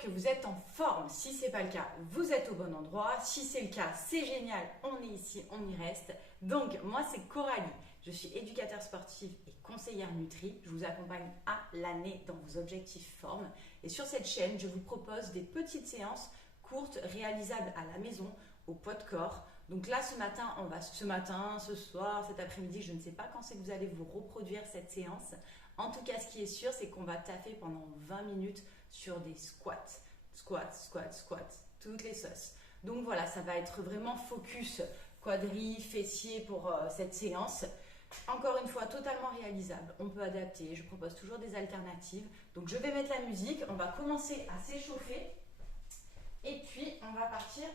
que vous êtes en forme. Si ce n'est pas le cas, vous êtes au bon endroit. Si c'est le cas, c'est génial. On est ici, on y reste. Donc, moi, c'est Coralie. Je suis éducateur sportive et conseillère Nutri. Je vous accompagne à l'année dans vos objectifs forme. Et sur cette chaîne, je vous propose des petites séances courtes, réalisables à la maison, au poids de corps. Donc là, ce soir, cet après-midi, je ne sais pas quand c'est que vous allez vous reproduire cette séance. En tout cas, ce qui est sûr, c'est qu'on va taffer pendant 20 minutes sur des squats. Squats, toutes les sauces. Donc voilà, ça va être vraiment focus quadri, fessier pour cette séance. Encore une fois, totalement réalisable. On peut adapter. Je propose toujours des alternatives. Donc je vais mettre la musique. On va commencer à s'échauffer. Et puis, on va partir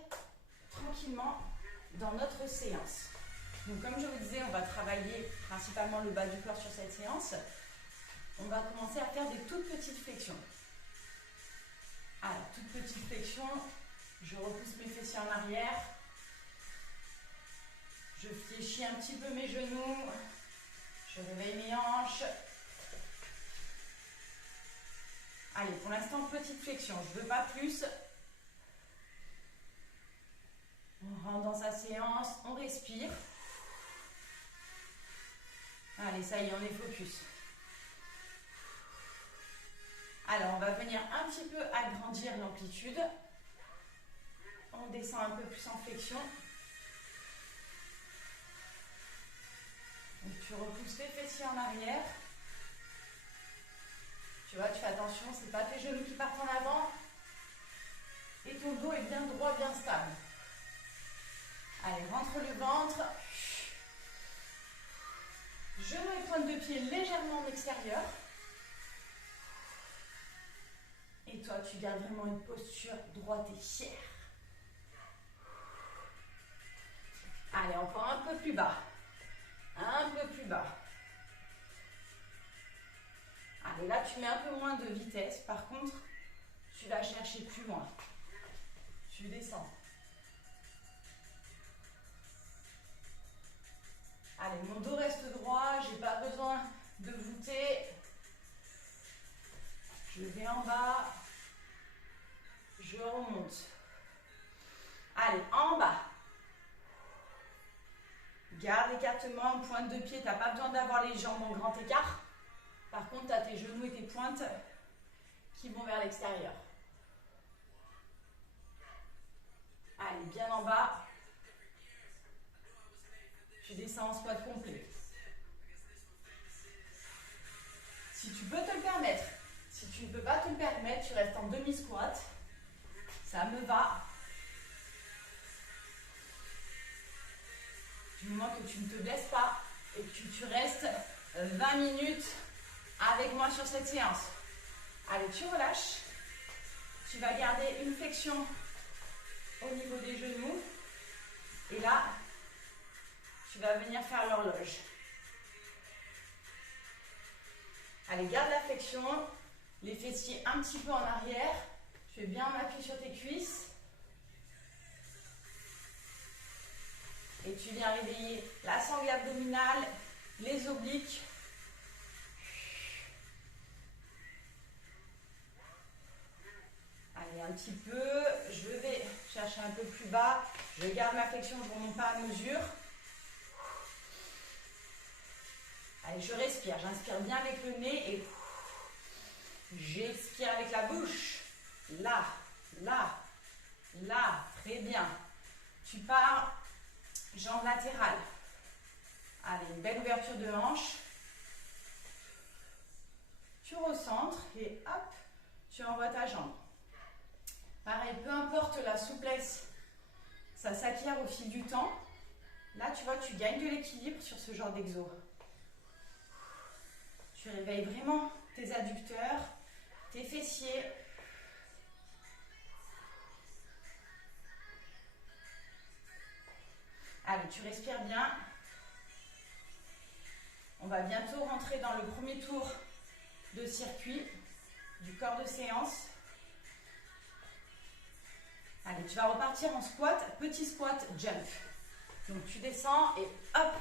tranquillement dans notre séance. Donc comme je vous disais, on va travailler principalement le bas du corps sur cette séance. On va commencer à faire des toutes petites flexions. Alors, toute petite flexion, je repousse mes fessiers en arrière. Je fléchis un petit peu mes genoux. Je réveille mes hanches. Allez, pour l'instant, petite flexion. Je ne veux pas plus. On rentre dans sa séance, on respire. Allez, ça y est, on est focus. Alors, on va venir un petit peu agrandir l'amplitude. On descend un peu plus en flexion. Donc, tu repousses tes fessiers en arrière. Tu vois, tu fais attention, ce n'est pas tes genoux qui partent en avant. Et ton dos est bien droit, bien stable. Allez, rentre le ventre. Genoux et pointe de pied légèrement en extérieur. Et toi, tu gardes vraiment une posture droite et fière. Allez, encore un peu plus bas. Un peu plus bas. Allez, là, tu mets un peu moins de vitesse. Par contre, tu vas chercher plus loin. Tu descends. Allez, mon dos reste droit. Je n'ai pas besoin de voûter. Je vais en bas. Je remonte. Allez, en bas. Garde l'écartement, pointe de pied. Tu n'as pas besoin d'avoir les jambes en grand écart. Par contre, tu as tes genoux et tes pointes qui vont vers l'extérieur. Allez, bien en bas. Tu descends en squat complet. Si tu peux te le permettre, si tu ne peux pas te le permettre, tu restes en demi-squat. Ça me va. Du moment que tu ne te blesses pas et que tu restes 20 minutes avec moi sur cette séance. Allez, tu relâches. Tu vas garder une flexion au niveau des genoux. Et là, tu vas venir faire l'horloge. Allez, garde la flexion. Les fessiers un petit peu en arrière. Tu fais bien m'appuyer sur tes cuisses. Et tu viens réveiller la sangle abdominale, les obliques. Allez, un petit peu. Je vais chercher un peu plus bas. Je garde ma flexion, je ne remonte pas à mesure. Allez, je respire. J'inspire bien avec le nez et j'expire avec la bouche. Là, là, là. Très bien. Tu pars, jambes latérales. Allez, une belle ouverture de hanche. Tu recentres et hop, tu envoies ta jambe. Pareil, peu importe la souplesse, ça s'acquiert au fil du temps. Là, tu vois, tu gagnes de l'équilibre sur ce genre d'exo. Tu réveilles vraiment tes adducteurs, tes fessiers. Allez, tu respires bien. On va bientôt rentrer dans le premier tour de circuit du corps de séance. Allez, tu vas repartir en squat, petit squat, jump. Donc tu descends et hop.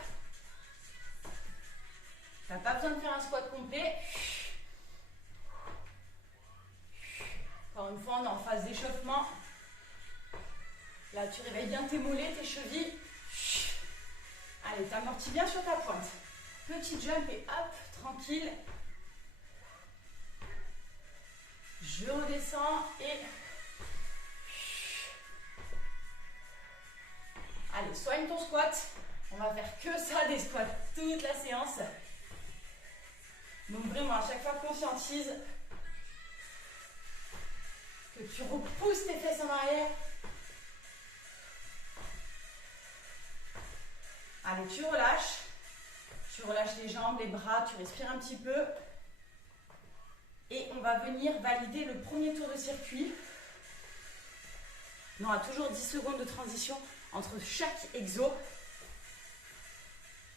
Tu n'as pas besoin de faire un squat complet. Encore une fois, on est en phase d'échauffement. Là, tu réveilles bien tes mollets, tes chevilles. Allez, t'amortis bien sur ta pointe. Petit jump et hop, tranquille. Je redescends et... Allez, soigne ton squat. On va faire que ça, des squats, toute la séance. Donc vraiment, à chaque fois, conscientise que tu repousses tes fesses en arrière. Allez, tu relâches. Tu relâches les jambes, les bras, tu respires un petit peu. Et on va venir valider le premier tour de circuit. On aura toujours 10 secondes de transition entre chaque exo.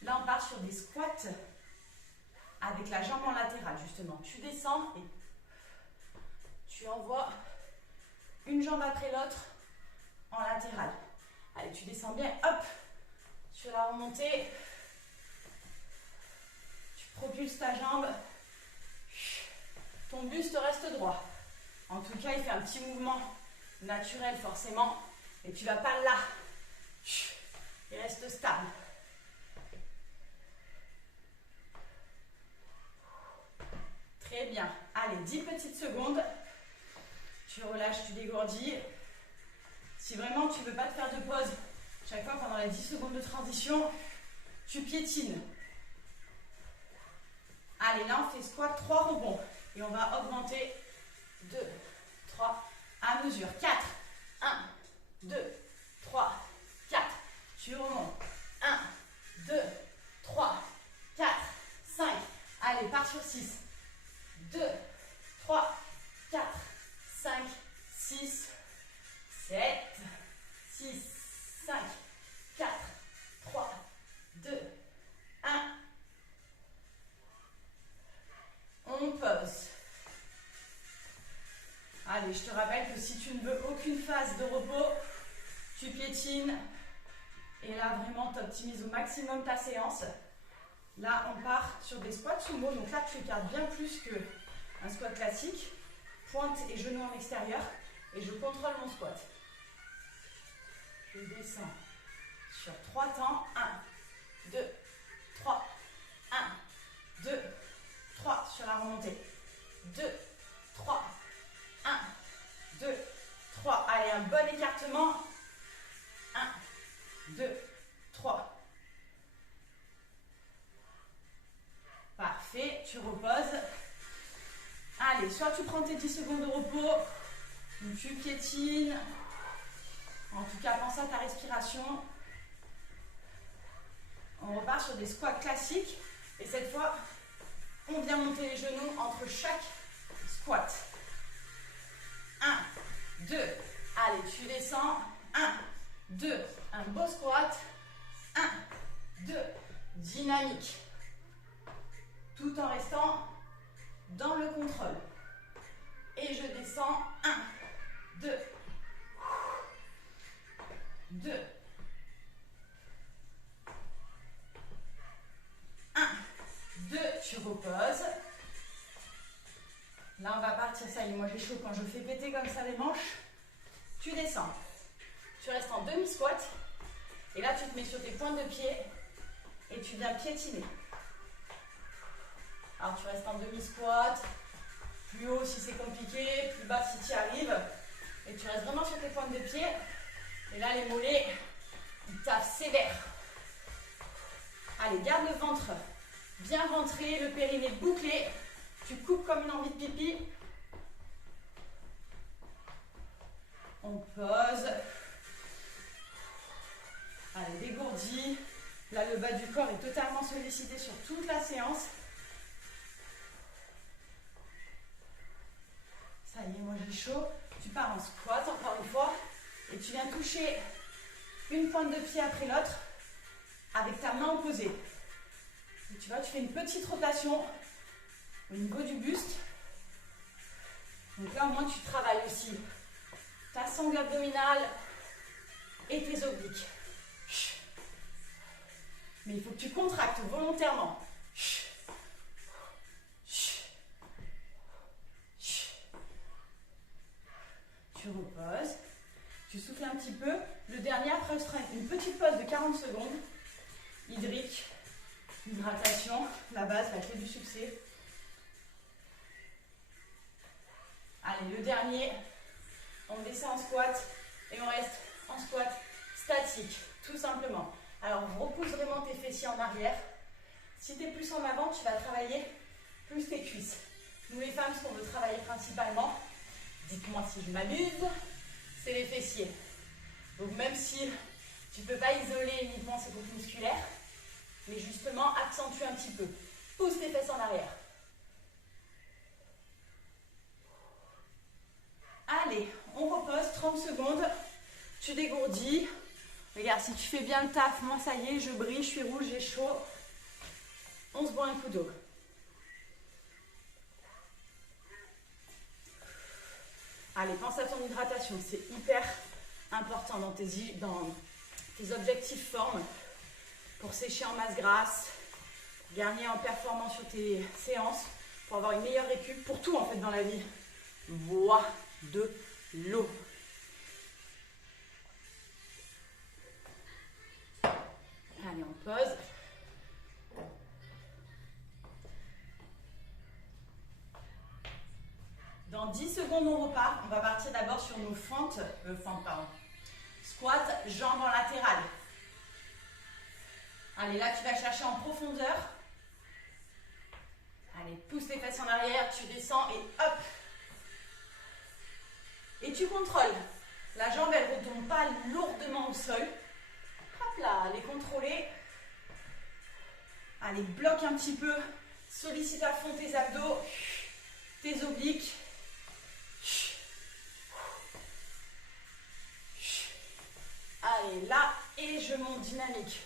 Là, on part sur des squats avec la jambe en latérale, justement. Tu descends et tu envoies une jambe après l'autre en latérale. Allez, tu descends bien, hop, sur la remontée. Tu propulses ta jambe. Ton buste reste droit. En tout cas, il fait un petit mouvement naturel, forcément. Et tu ne vas pas là. Il reste stable. Très bien. Allez, 10 petites secondes. Tu relâches, tu dégourdis. Si vraiment tu ne veux pas te faire de pause, chaque fois pendant les 10 secondes de transition, tu piétines. Allez, là on fait squat 3 rebonds. Et on va augmenter 2, 3, à mesure. 4, 1, 2, 3, 4. Tu remontes. 1, 2, 3, 4, 5. Allez, pars sur 6. 2, 3, 4, 5, 6, 7, 6, 5, 4, 3, 2, 1. On pose. Allez, je te rappelle que si tu ne veux aucune phase de repos, tu piétines. Et là, vraiment, tu optimises au maximum ta séance. Là, on part sur des squats sumo. Donc là, tu écartes bien plus qu'un squat classique. Pointe et genoux en extérieur. Et je contrôle mon squat. Je descends sur 3 temps. 1, 2, 3. 1, 2, 3 sur la remontée. 2, 3. 1, 2, 3. Allez, un bon écartement. 1, 2, 3. Parfait, tu reposes. Allez, soit tu prends tes 10 secondes de repos, ou tu piétines. En tout cas, pense à ta respiration. On repart sur des squats classiques. Et cette fois, on vient monter les genoux entre chaque squat. 1, 2. Allez, tu descends. 1, 2. Un beau squat. 1, 2. Dynamique. Tout en restant dans le contrôle. Et je descends. 1, 2. 2. 1, 2. Tu reposes. Là, on va partir. Ça y est, moi j'ai chaud quand je fais péter comme ça les manches. Tu descends. Tu restes en demi-squat. Et là, tu te mets sur tes pointes de pied. Et tu viens piétiner. Alors, tu restes en demi-squat. Plus haut si c'est compliqué. Plus bas si tu y arrives. Et tu restes vraiment sur tes pointes de pied. Et là, les mollets, ils taffent sévère. Allez, garde le ventre bien rentré. Le périnée bouclé. Tu coupes comme une envie de pipi. On pose. Allez, dégourdis. Là, le bas du corps est totalement sollicité sur toute la séance. Ça y est, moi j'ai chaud. Tu pars en squat encore une fois. Et tu viens toucher une pointe de pied après l'autre avec ta main opposée. Et tu vois, tu fais une petite rotation au niveau du buste. Donc là, au moins, tu travailles aussi ta sangle abdominale et tes obliques. Mais il faut que tu contractes volontairement. tu reposes. Tu souffles un petit peu. Le dernier, après, ce sera une petite pause de 40 secondes. Hydrique, hydratation, la base, la clé du succès. Allez, le dernier, on descend en squat et on reste en squat statique, tout simplement. Alors, repousse vraiment tes fessiers en arrière. Si tu es plus en avant, tu vas travailler plus tes cuisses. Nous, les femmes, ce qu'on veut travailler principalement, dites-moi si je m'abuse, c'est les fessiers. Donc, même si tu ne peux pas isoler uniquement ces groupes musculaires, mais justement, accentue un petit peu. Pousse tes fesses en arrière. Allez, on repose 30 secondes. Tu dégourdis. Regarde, si tu fais bien le taf, moi, ça y est, je brille, je suis rouge, j'ai chaud. On se boit un coup d'eau. Allez, pense à ton hydratation. C'est hyper important dans tes objectifs forme pour sécher en masse grasse, gagner en performance sur tes séances, pour avoir une meilleure récup, pour tout en fait dans la vie. Bois de l'eau. Allez, on pose. Dans 10 secondes, on repart. On va partir d'abord sur nos fentes, squat, jambes en latéral. Allez, là, tu vas chercher en profondeur. Allez, pousse les fesses en arrière, tu descends et hop. Et tu contrôles. La jambe, elle ne retombe pas lourdement au sol. Hop là, allez contrôler. Allez, bloque un petit peu. Sollicite à fond tes abdos, tes obliques. Allez, là, et je monte dynamique.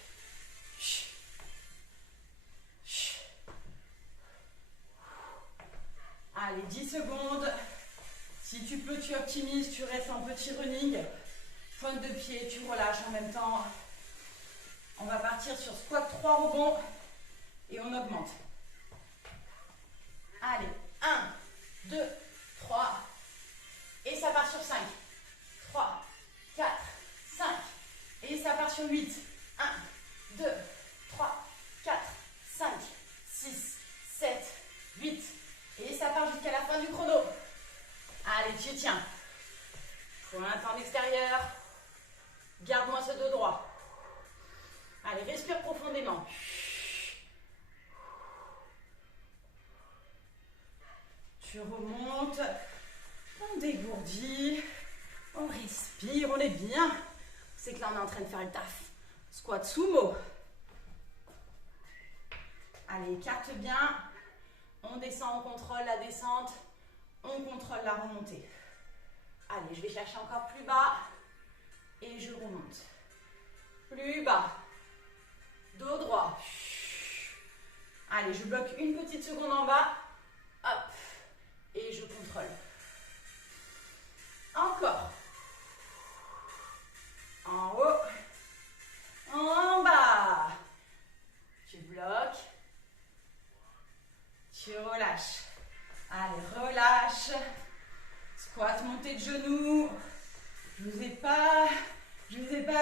Allez, 10 secondes. Si tu peux, tu optimises, tu restes en petit running. Pointe de pied, tu relâches en même temps. On va partir sur squat 3 rebonds et on augmente. Allez, 1, 2, 3. Et ça part sur 5. 3, 4, 5. Et ça part sur 8. 1, 2, 3, 4, 5, 6, 7, 8. Et ça part jusqu'à la fin du chrono. Allez, tu tiens. Pour un temps extérieur. Garde-moi ce dos droit. Allez, respire profondément. Tu remontes. On dégourdit. On respire. On est bien. C'est que là, on est en train de faire le taf. Squat sumo. Allez, écarte bien. On descend, on contrôle la descente. On contrôle la remontée. Allez, je vais chercher encore plus bas. Et je remonte. Plus bas. Dos droit. Allez, je bloque une petite seconde en bas. Hop. Et je contrôle. Encore. En haut. En bas. Tu bloques. Tu relâches. Allez, relâche. Squat, montée de genoux. Je vous ai pas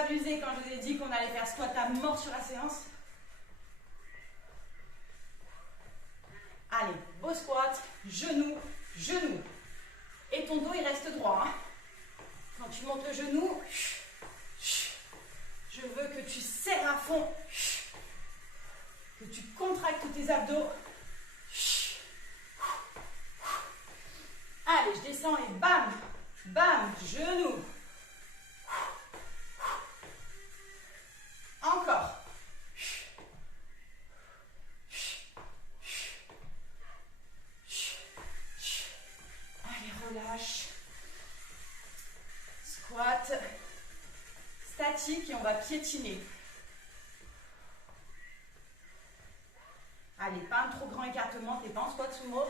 abusé quand je vous ai dit qu'on allait faire squat à mort sur la séance. Allez, beau squat, genou, genou. Et ton dos, il reste droit. Hein. Quand tu montes le genou, je veux que tu serres à fond, que tu contractes tes abdos. Allez, je descends et bam, bam, genou. Encore. Allez, relâche. Squat. Statique et on va piétiner. Allez, pas un trop grand écartement, t'es pas en squat sumo.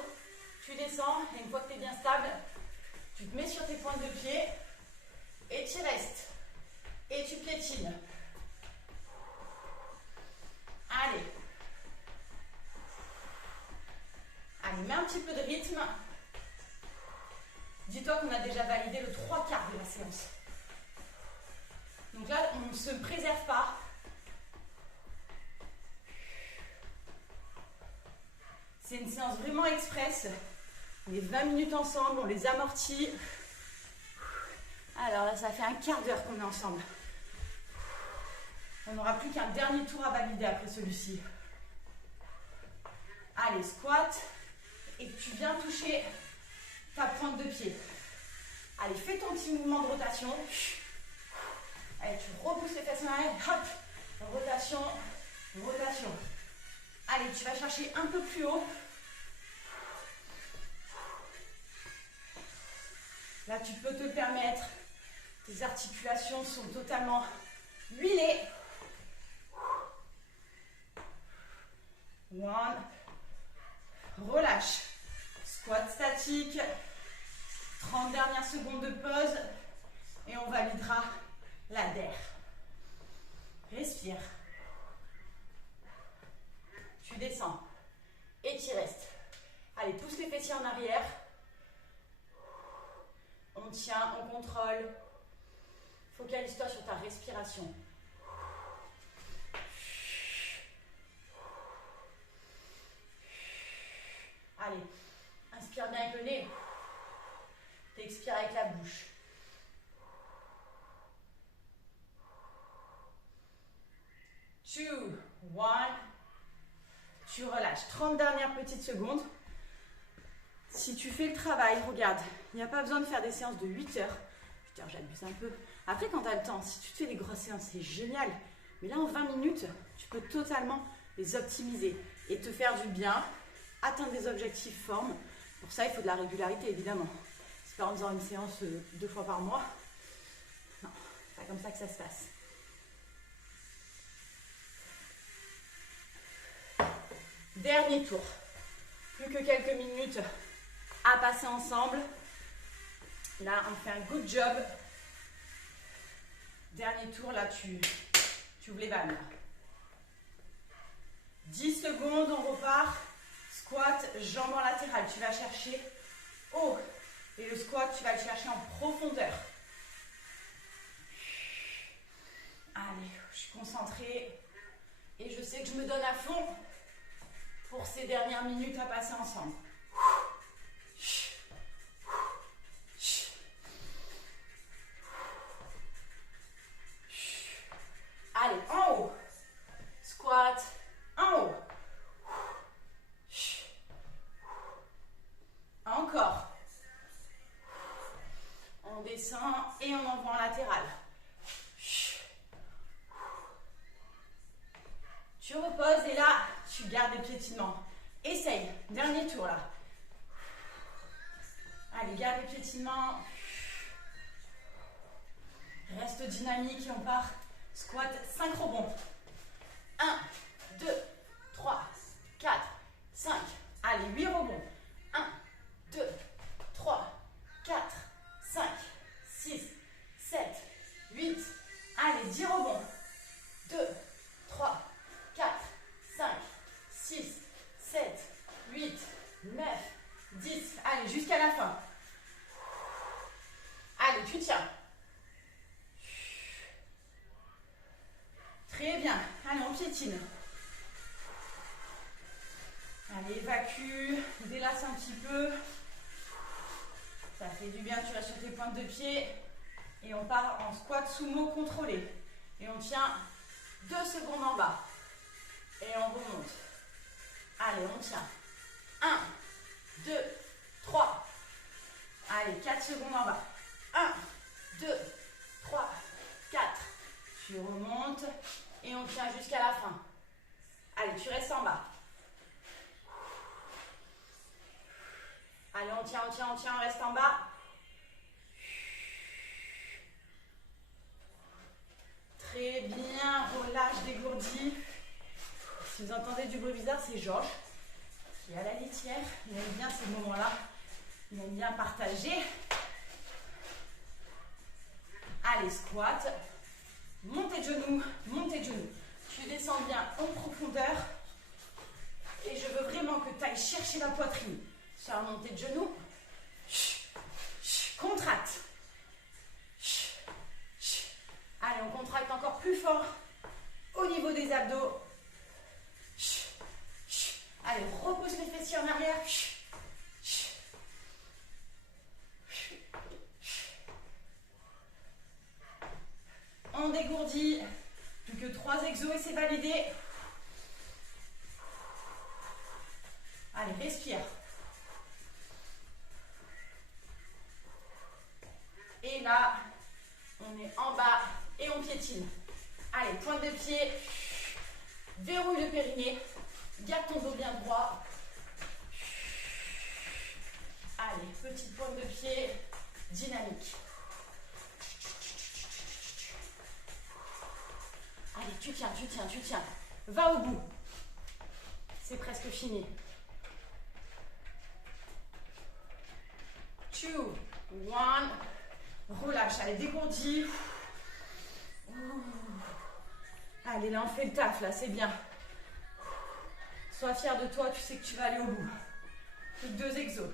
Tu descends et une fois que tu es bien stable, tu te mets sur tes pointes de pied et tu restes. Et tu piétines. Allez. Allez, mets un petit peu de rythme. Dis-toi qu'on a déjà validé le 3/4 de la séance. Donc là, on ne se préserve pas. C'est une séance vraiment express. On est 20 minutes ensemble, on les amortit. Alors là, ça fait un quart d'heure qu'on est ensemble. On n'aura plus qu'un dernier tour à valider après celui-ci. Allez, squat. Et tu viens toucher ta pointe de pied. Allez, fais ton petit mouvement de rotation. Allez, tu repousses les fesses en arrière. Hop, rotation, rotation. Allez, tu vas chercher un peu plus haut. Là, tu peux te permettre. Tes articulations sont totalement huilées. One. Relâche. Squat statique. 30 dernières secondes de pause. Et on validera la DER. Respire. Tu descends. Et tu restes. Allez, pousse les fessiers en arrière. On tient, on contrôle. Focalise-toi sur ta respiration. Allez, inspire bien avec le nez. T'expires avec la bouche. Two, one. Tu relâches. 30 dernières petites secondes. Si tu fais le travail, regarde, il n'y a pas besoin de faire des séances de 8 heures. 8 heures, j'abuse un peu. Après, quand tu as le temps, si tu te fais des grosses séances, c'est génial. Mais là, en 20 minutes, tu peux totalement les optimiser et te faire du bien, atteindre des objectifs formes. Pour ça, il faut de la régularité, évidemment. C'est pas en faisant une séance 2 fois par mois. Non, c'est pas comme ça que ça se passe. Dernier tour. Plus que quelques minutes à passer ensemble. Là, on fait un good job. Dernier tour, là, tu ouvres les vannes. 10 secondes, on repart. Squat, jambes en latéral. Tu vas chercher haut. Et le squat, tu vas le chercher en profondeur. Allez, je suis concentrée. Et je sais que je me donne à fond pour ces dernières minutes à passer ensemble. Allez, en haut. Squat, en haut. Encore. On descend et on envoie en latéral. Tu reposes et là, tu gardes les piétinements. Essaye. Dernier tour là. Allez, garde les piétinements. Reste dynamique et on part. Squat, 5 rebonds. 1, 2, 3, 4, 5. Allez, 8 rebonds. 1, 2, 3, 4, 5, 6, 7, 8. Allez, 10 rebonds. 2, 3, 4, 5, 6, 7, 8, 9, 10. Allez, jusqu'à la fin. Allez, tu tiens. Très bien. Allez, on piétine. Allez, évacue. Délace un petit peu. Ça fait du bien. Tu restes sur tes pointes de pied. Et on part en squat sumo contrôlé. Et on tient 2 secondes en bas. Et on remonte. Allez, on tient. 1, 2, 3. Allez, 4 secondes en bas. 1, 2, 3, 4. Tu remontes. Et on tient jusqu'à la fin. Allez, tu restes en bas. Allez, on tient, on reste en bas. Très bien, relâche, dégourdis. Si vous entendez du bruit bizarre, c'est Georges qui est à la litière. Il aime bien ces moments-là. Il aime bien partager. Allez, squat. Montez de genoux, montez de genoux. Tu descends bien en profondeur. Et je veux vraiment que tu ailles chercher la poitrine sur la montée de genoux. fort au niveau des abdos. Allez, repousse les fessiers en arrière. On dégourdit. Plus que 3 exos et c'est validé. Allez, respire. Et là, on est en bas et on piétine. Allez, pointe de pied. Verrouille le périnée. Garde ton dos bien droit. Allez, petite pointe de pied. Dynamique. Allez, tu tiens, tu tiens, tu tiens. Va au bout. C'est presque fini. 2, 1. Relâche. Allez, dégourdis. Allez, là, on fait le taf. Là, c'est bien. Sois fier de toi. Tu sais que tu vas aller au bout. Plus que 2 exos.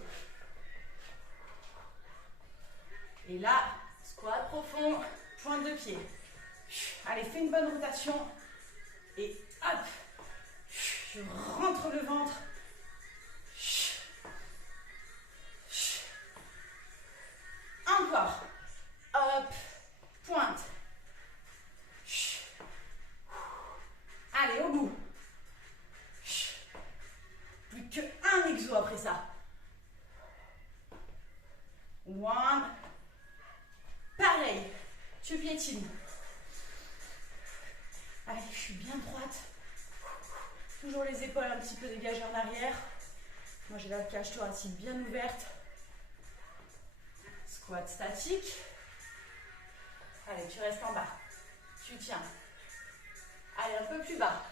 Et là, squat profond. Pointe de pied. Allez, fais une bonne rotation. Et hop. Je rentre le ventre. Encore. Hop. Pointe. Allez, au bout. Plus que 1 exo après ça. 1. Pareil. Tu piétines. Allez, je suis bien droite. Toujours les épaules un petit peu dégagées en arrière. Moi, j'ai la cage thoracique bien ouverte. Squat statique. Allez, tu restes en bas. Tu tiens. Allez, un peu plus bas.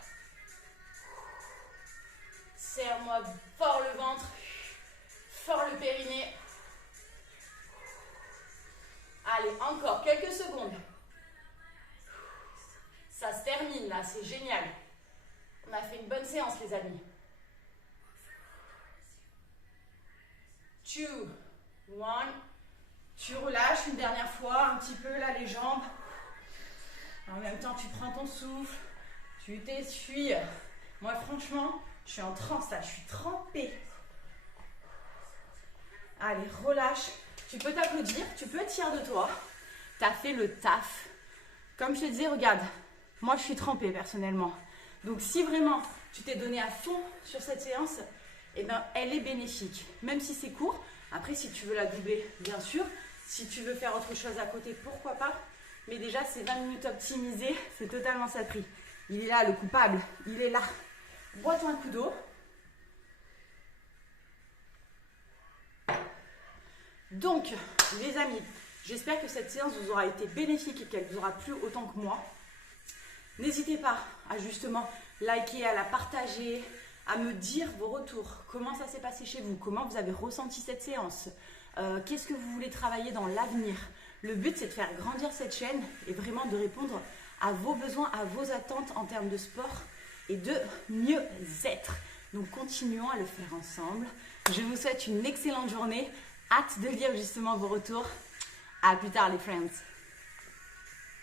Serre-moi fort le ventre. Fort le périnée. Allez, encore quelques secondes. Ça se termine là, c'est génial. On a fait une bonne séance, les amis. 2, 1. Tu relâches une dernière fois, un petit peu là les jambes. En même temps, tu prends ton souffle. Tu t'essuies. Moi, franchement, je suis en transe là, je suis trempée. Allez, relâche. Tu peux t'applaudir, tu peux être fier de toi. Tu as fait le taf. Comme je te disais, regarde, moi je suis trempée personnellement. Donc si vraiment tu t'es donné à fond sur cette séance, eh ben, elle est bénéfique. Même si c'est court, après si tu veux la doubler, bien sûr. Si tu veux faire autre chose à côté, pourquoi pas. Mais déjà, c'est 20 minutes optimisées, c'est totalement ça de prix. Il est là, le coupable, il est là. Bois-toi un coup d'eau. Donc, les amis, j'espère que cette séance vous aura été bénéfique et qu'elle vous aura plu autant que moi. N'hésitez pas à justement liker, à la partager, à me dire vos retours. Comment ça s'est passé chez vous? Comment vous avez ressenti cette séance? Qu'est-ce que vous voulez travailler dans l'avenir? Le but, c'est de faire grandir cette chaîne et vraiment de répondre à vos besoins, à vos attentes en termes de sport et de mieux être. Donc, continuons à le faire ensemble. Je vous souhaite une excellente journée. Hâte de lire justement vos retours. À plus tard les friends.